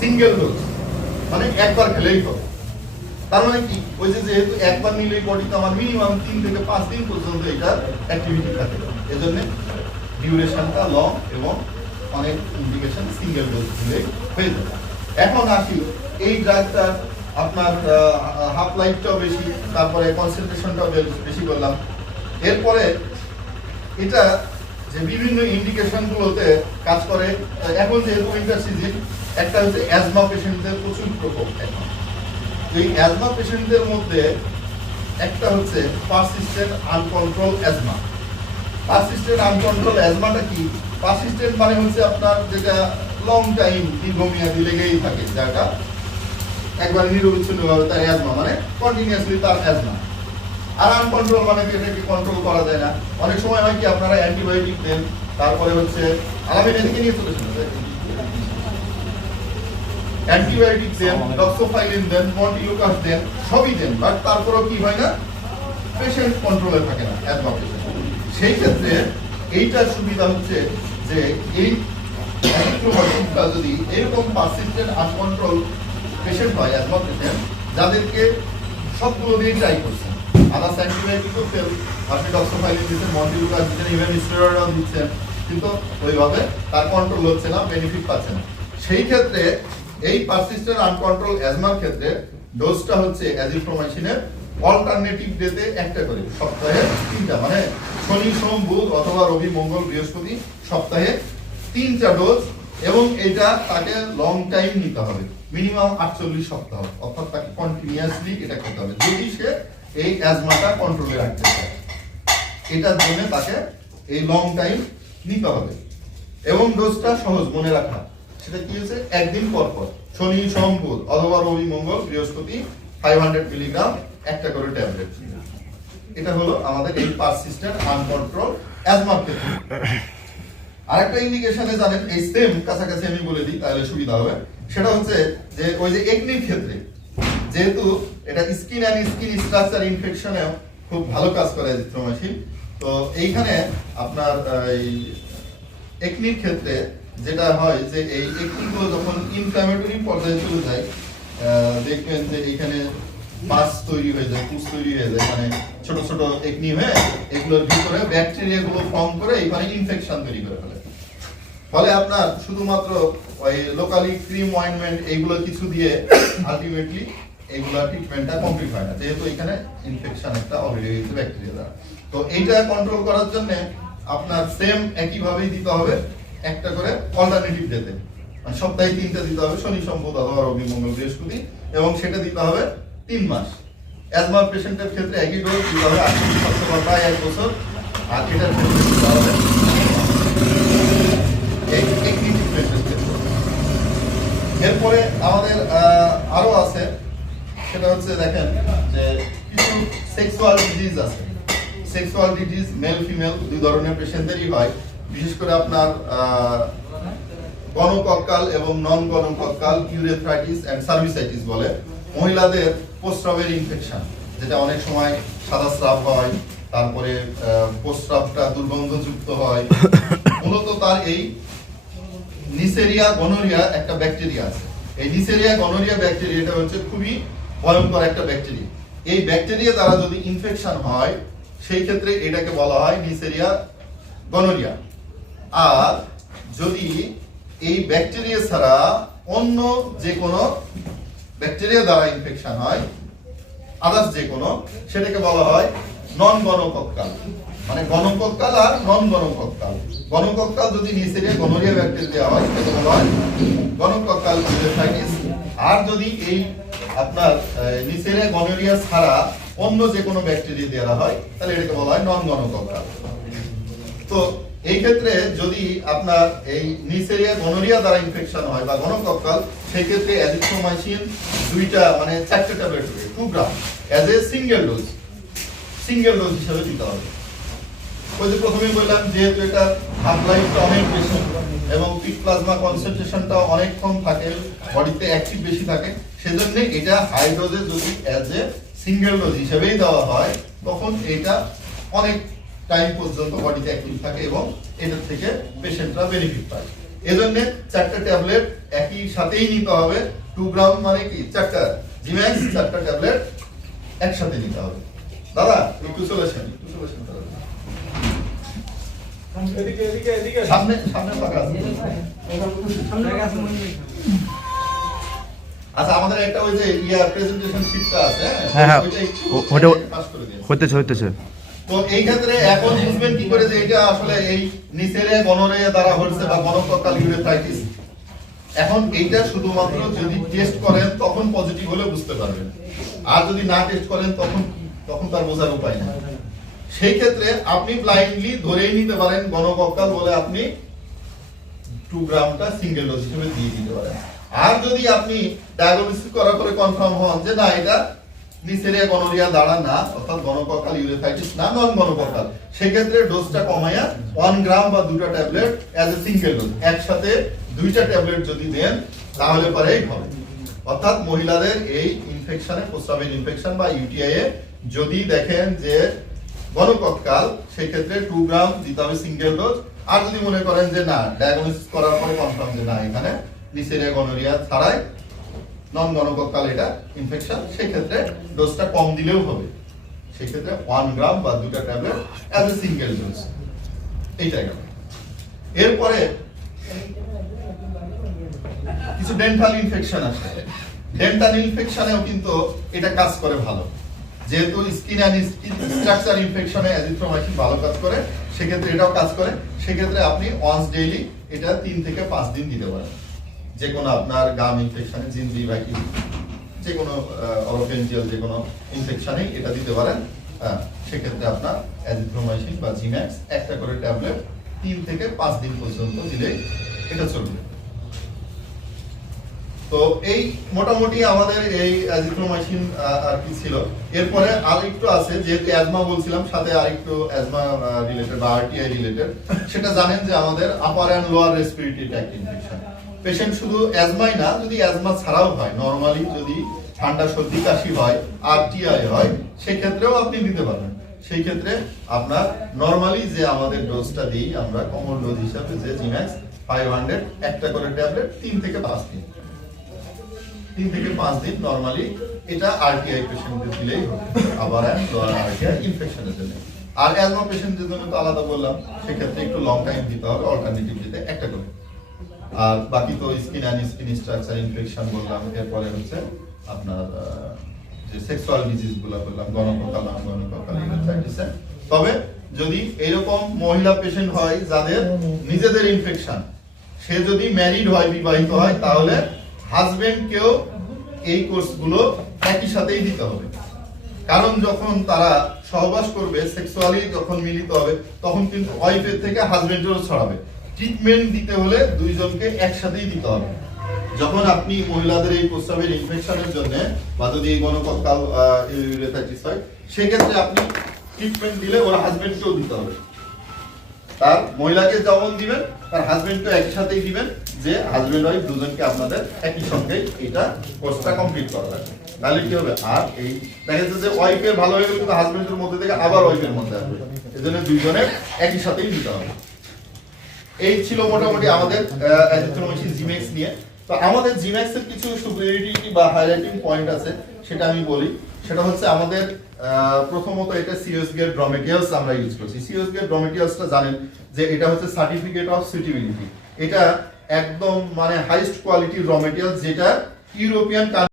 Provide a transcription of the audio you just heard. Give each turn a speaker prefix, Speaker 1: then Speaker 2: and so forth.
Speaker 1: Single dose মানে একবার খেলেই হবে। তার মানে কি? যে যেহেতু একবার নিলেই বডিতে আমার মিনিমাম তিন থেকে পাঁচ দিন পর্যন্ত এটা অ্যাক্টিভিটি থাকে। এজন্য ডিউরেশনটা লং এবং অনেক ইন্ডিকেশন সিঙ্গেল ডোজ দিলে হয়ে যাবে। এখন আসি, এই ড্রাগটা আপনার হাফ লাইফটাও বেশি, তারপরে কনসেন্ট্রেশনটাও বেশি করলাম। এরপরে এটা যে বিভিন্ন ইন্ডিকেশনগুলোতে কাজ করে, এখন যেহেতু উইন্টার সিজন একটা হচ্ছে অ্যাজমা পেশেন্টদের প্রচুর প্রকোপ এখন। এই অ্যাজমা পেশেন্টদের মধ্যে একটা হচ্ছে persistent uncontrol asthma persistent uncontrol অ্যাজমাটা কি? পারসিস্টেন্ট মানে হচ্ছে আপনার যেটা লং টাইম দীর্ঘমেয়াদী লেগেই থাকে যেটা। একবার নিরবিচ্ছিন্নভাবে তার অ্যাজমা মানে কন্টিনিউয়াসলি তার অ্যাজমা আর আনকন্ট্রোল মানে এটাকে কন্ট্রোল করা যায় না। অনেক সময় হয় কি, আপনারা অ্যান্টিবায়োটিক দেন, তারপরে হচ্ছে, আলামিন এদিকে নিয়ে চলেছেন অ্যান্টিবায়োটিক দেন ডক্সোফাইলিন দেন মন্টিলুকাস দেন সবই দেন বাট তারপরেও কি হয় না? পেশেন্ট কন্ট্রোলে থাকে না অ্যাজমা পেশেন্ট সেই ক্ষেত্রে এইটার সুবিধা হচ্ছে যে এই অ্যাজিথ্রোমাইসিনটা যদি এরকম পারসিস্টেন্ট আনকন্ট্রোল পেশেন্ট হয় অ্যাজমা পেশেন্ট যাদেরকে সবগুলো দিয়ে ট্রাই করছেন। আদার্স অ্যান্টিবায়োটিকও ফেল আপনি ডক্সোফাইলিন দিচ্ছেন মন্টিলুকাস দিচ্ছেন ইভেন স্টেরয়েডও দিচ্ছেন কিন্তু ওইভাবে তার কন্ট্রোল হচ্ছে না বেনিফিট পাচ্ছে না। সেই ক্ষেত্রে এই পারসিস্টেন্ট আনকন্ট্রোল অ্যাজমার ক্ষেত্রে ডোজটা হচ্ছে অ্যাজিথ্রোমাইসিনের অল্টারনেটিভ ডেতে একটা করে, সপ্তাহে তিনটা মানে শনি, সোম, বুধ অথবা রবি, মঙ্গল, বৃহস্পতি সপ্তাহে তিনটা ডোজ এবং এটা তাকে লং টাইম নিতে হবে মিনিমাম আটচল্লিশ সপ্তাহ, অর্থাৎ তাকে কন্টিনিউয়াসলি এটা খেতে হবে, যদি সে এই অ্যাজমাটা কন্ট্রোলে রাখতে চায়। এটার জন্য তাকে এই লং টাইম নিতে হবে। এবং ডোজটা সহজ, মনে রাখা। সেটা কি হয়েছে? একদিন পর পর শনি, সোম, বুধ, অথবা রবি, মঙ্গল, বৃহস্পতি ফাইভ হান্ড্রেড মিলিগ্রাম একটা করে ট্যাবলেট এটা হলো আমাদের এই পারসিস্টেন্ট আনকন্ট্রোল অ্যাজমার ক্ষেত্রে আরেকটা ইন্ডিকেশনে জানেন, এই সেম কাছাকাছি আমি বলে দিই, তাহলে সুবিধা হবে। সেটা হচ্ছে যে ওই যে একনির ক্ষেত্রে, যেহেতু এটা স্কিন অ্যান্ড স্কিন স্ট্রাকচার ইনফেকশনেও খুব ভালো কাজ করে এজিথ্রোমাইসিন তো এইখানে আপনার এই একনির ক্ষেত্রে যেটা হয় যে এই একনিগুলো যখন ইনফ্ল্যামেটরি পর্যায়ে চলে যায় দেখবেন যে এখানে পাস তৈরি হয়ে যায়, পুষ তৈরি হয়ে যায়। মানে ছোট ছোট একনি হয়ে এগুলোর ভিতরে ব্যাকটেরিয়া গুলো ফর্ম করে এখানে ইনফেকশন তৈরি করে ফেলে। ফলে আপনার শুধুমাত্র ওই লোকালি ক্রিম অয়েন্টমেন্ট এইগুলো কিছু দিয়ে আলটিমেটলি এইগুলা ট্রিটমেন্টটা কমপ্লিট হয় না। যেহেতু এখানে ইনফেকশন একটা অলরেডি হয়েছে ব্যাকটেরিয়া দ্বারা। তো এইটা কন্ট্রোল করার জন্য আপনার সেম একইভাবেই দিতে হবে। একটা করে অল্টারনেটিভ ডেতে সপ্তাহে তিনটা দিতে হবে শনি সম্পদ অথবা রবি মঙ্গল বৃহস্পতি এবং সেটা দিতে হবে তিন মাস। অ্যাজমা পেশেন্টের ক্ষেত্রে একই ডোজ দিতে হবে আটত্রিশ সপ্তাহ প্রায় এক বছর আর এটার ক্ষেত্রে দিতে হবে। এরপরে আমাদের আহ, আরও আছে সেটা হচ্ছে দেখেন যে কিছু সেক্সুয়াল ডিজিজ আছে। সেক্সুয়াল ডিজিজ মেল ফিমেল দুই ধরনের পেশেন্টদেরই হয়। বিশেষ করে আপনার গণকক্কাল এবং non gonococcal urethritis and cervicitis বলে, মহিলাদের প্রস্রাবের ইনফেকশন যেটা অনেক সময় সাদা স্রাব হয়, তারপরে প্রস্রাবটা দুর্গন্ধযুক্ত হয়। মূলত তার এই নিসেরিয়া গনোরিয়া একটা ব্যাকটেরিয়া আছে। এই নিসেরিয়া গনোরিয়া ব্যাকটেরিয়াটা হচ্ছে খুবই ভয়ঙ্কর একটা ব্যাকটেরিয়া। এই ব্যাকটেরিয়া দ্বারা যদি ইনফেকশন হয়, সেই ক্ষেত্রে এটাকে বলা হয় নিসেরিয়া গনোরিয়া। আর যদি এই ব্যাকটেরিয়া ছাড়া অন্য যে কোনো ব্যাকটেরিয়া দ্বারা ইনফেকশন হয় আদার্স যে কোনো সেটাকে বলা হয় নন গণকক্কাল মানে গণকক্কাল আর নন গণকক্কাল গণকক্কাল যদি নিচেরিয়া গনোরিয়া ব্যাকটেরিয়া হয় সেটা বলা হয় গণকক্কাল ইনফেক্টাইটিস আর যদি এই আপনার নিচেরিয়া গনোরিয়া ছাড়া অন্য যে কোনো ব্যাকটেরিয়া দেওয়া হয়, তাহলে এটাকে বলা হয় নন গণকক্কাল তো এই ক্ষেত্রে যদি আপনার এই নিসেরিয়া গনোরিয়া দ্বারা ইনফেকশন হয় বা গণকক্কাল সেই ক্ষেত্রে অ্যাজিথ্রোমাইসিন দুইটা মানে চারটে tablet two gram as a single dose single dose হিসেবে দিতে হবে। ওই যে প্রথমেই বললাম, যেহেতু এটা হাফ লাইফটা অনেক বেশি এবং পিক প্লাজমা কনসেন্ট্রেশনটা অনেক কম থাকে, বডিতে অ্যাক্টিভ বেশি থাকে, সেজন্য এটা হাই ডোজে যদি অ্যাজ এ সিঙ্গেল ডোজ হিসেবেই দেওয়া হয়, তখন এটা অনেক টাইম পর্যন্ত বডিতে অ্যাক্টিভ থাকে এবং এটার থেকে পেশেন্টরা বেনিফিট পায়। এজন্য চারটা ট্যাবলেট একই সাথেই নিতে হবে। টু গ্রাম মানে কি? চারটা জিম্যাক্স চারটা ট্যাবলেট একসাথে নিতে হবে। দাদা একটু সলিউশন একটু সলিউশন
Speaker 2: এদিকে এদিকে এদিকে।
Speaker 1: সামনে সামনে ফাঁকা আছে। আচ্ছা আমাদের একটা ওই যে ইয়া প্রেজেন্টেশন শিটটা আছে
Speaker 3: হ্যাঁ, হ্যাঁ।
Speaker 1: ওইটা একটু
Speaker 3: ও- ওটা- হইতেছে হইতেছে।
Speaker 1: তো এই ক্ষেত্রে এখন বুঝবেন কি করে যে এটা আসলে এই নিচেরে দ্বারা হচ্ছে বা এখন এইটা শুধুমাত্র যদি টেস্ট করেন, তখন পজিটিভ হলে বুঝতে পারবেন। আর যদি না টেস্ট করেন, তখন তখন তার বোঝার উপায় সেই ক্ষেত্রে আপনি ব্লাইন্ডলি ধরেই নিতে পারেন গণকক্কাল বলে আপনি টু গ্রামটা সিঙ্গেল ডোজ হিসেবে দিয়ে দিতে পারেন। আর যদি আপনি ডায়াগনোসিস করার পরে কনফার্ম হন যে না, এটা নিসেরিয়া গনোরিয়া দ্বারা না, অর্থাৎ গণককাল ইউরেথাইটিস না নন গণককাল সেক্ষেত্রে ডোজটা ওয়ান গ্রাম বা দুটা tablet as a single dose একসাথে দুইটা ট্যাবলেট যদি দেন, তাহলে পরেই হবে। অর্থাৎ মহিলাদের এই ইনফেকশনে প্রস্রাবের ইনফেকশন বা ইউটিআই এ যদি দেখেন যে গণককাল, সেক্ষেত্রে টু গ্রাম দিতে হবে সিঙ্গেল ডোজ আর যদি মনে করেন যে না ডায়াগনোসিস করার পরে কনফার্ম যে না, এখানে নিসেরিয়া গনোরিয়া ছাড়াই নন গণককাল এটা ইনফেকশন সেক্ষেত্রে ডোজটা কম দিলেও হবে। সেক্ষেত্রে ওয়ান গ্রাম বা দুটা tablet as a single dose এইটাই গেল। এরপরে কিছু ডেন্টাল ইনফেকশন আছে। ডেন্টাল ইনফেকশনেও কিন্তু এটা কাজ করে ভালো। যেহেতু স্কিন অ্যান্ড স্কিন স্ট্রাকচার ইনফেকশনে অ্যাজিথ্রোমাইসিন ভালো কাজ করে, সেক্ষেত্রে এটাও কাজ করে। সেক্ষেত্রে আপনি ওয়ান্স ডেইলি এটা তিন থেকে পাঁচ দিন দিতে পারেন। যে কোনো আপনার গাম ইনফেকশনে জিনজি বা কি যে কোনো অরোফেনজিয়াল যে কোনো ইনফেকশনে এটা দিতে পারেন। সেক্ষেত্রে আপনার অ্যাজিথ্রোমাইসিন বা জিম্যাক্স একটা করে ট্যাবলেট তিন থেকে পাঁচ দিন পর্যন্ত দিলে এটা চলবে। তো এই মোটামুটি আমাদের এই অ্যাজিথ্রোমাইসিন আর কি ছিল। এরপরে আরেকটু আছে, যেহেতু অ্যাজমা বলছিলাম, সাথে আরেকটু অ্যাজমা রিলেটেড বা আরটিআই রিলেটেড সেটা জানেন যে আমাদের upper and lower respiratory tract infection patient শুধু অ্যাজমাই না, যদি অ্যাজমা ছাড়াও হয় নরমালি যদি ঠান্ডা সর্দি, কাশি হয় আরটিআই হয়, সেক্ষেত্রেও আপনি দিতে পারবেন। সেই ক্ষেত্রে আপনার নরমালি যে আমাদের ডোজটা দিই, আমরা কমন ডোজ হিসাবে যে জিম্যাক্স ফাইভ হান্ড্রেড একটা করে ট্যাবলেট তিন থেকে পাঁচ দিন। তিন থেকে পাঁচ দিন নরমালি এটা আরটিআই পেশেন্টদের দিলেই হবে। আবার আরটিআই ইনফেকশনের জন্য। আর অ্যাজমা পেশেন্টদের জন্য তো আলাদা বললাম, সেক্ষেত্রে একটু লং টাইম দিতে হবে অল্টারনেটিভ দিতে একটা করে। আর বাকি তো skin and skin structure infection বললাম, এরপরে হচ্ছে আপনার যে সেক্সুয়াল ডিজিজগুলো বললাম গণপ্রকাল ইনফেকটিস তবে যদি এরকম মহিলা পেশেন্ট হয় যাদের নিজেদের ইনফেকশন সে যদি ম্যারিড হয়, বিবাহিত হয়, তাহলে হাজবেন্ডকেও এই কোর্সগুলো একই সাথেই দিতে হবে। কারণ যখন তারা সহবাস করবে সেক্সুয়ালি যখন মিলিত হবে, তখন কিন্তু ওয়াইফের থেকে হাজবেন্ডেরও ছড়াবে। ট্রিটমেন্ট দিতে হলে দুইজনকে একসাথেই দিতে হবে। যখন আপনি মহিলাদের এই প্রস্রাবের ইনফেকশনের জন্য বা যদি এই গণকক্কাল হয়, সেক্ষেত্রে আপনি ট্রিটমেন্ট দিলে ওর হাজবেন্ডকেও দিতে হবে। তার মহিলাকে যেমন দিবেন, তার হাজবেন্ডকে একই সাথেই দিবেন যে হাজবেন্ড ওয়াইফ দুজনকে আপনাদের একই সঙ্গে এটা কোর্সটা কমপ্লিট করা লাগবে তাহলে কি হবে? আর এই দেখা যাচ্ছে যে ওয়াইফের ভালো হয়ে গেলে কিন্তু হাজবেন্ডের মধ্যে থেকে আবার ওয়াইফের মধ্যে আসবে। এই জন্য দুইজনের একই সাথেই দিতে হবে। এই ছিল মোটামুটি আমাদের অ্যাজিথ্রোমাইসিন জিমেক্স নিয়ে। তো আমাদের জিমেক্স এর কিছু সুপিরিয়রিটি বা হাইলাইটিং পয়েন্ট আছে, সেটা আমি বলি। সেটা হচ্ছে আমাদের প্রথমত এটা সিওস গেট ড্রমেটিয়ালস আমরা ইউজ করছি। সিওস গেট ড্রমেটিয়ালসটা জানেন যে এটা হচ্ছে সার্টিফিকেট অফ সুইটেবিলিটি এটা একদম মানে হাইস্ট কোয়ালিটির র মেটেরিয়াল যেটা ইউরোপিয়ান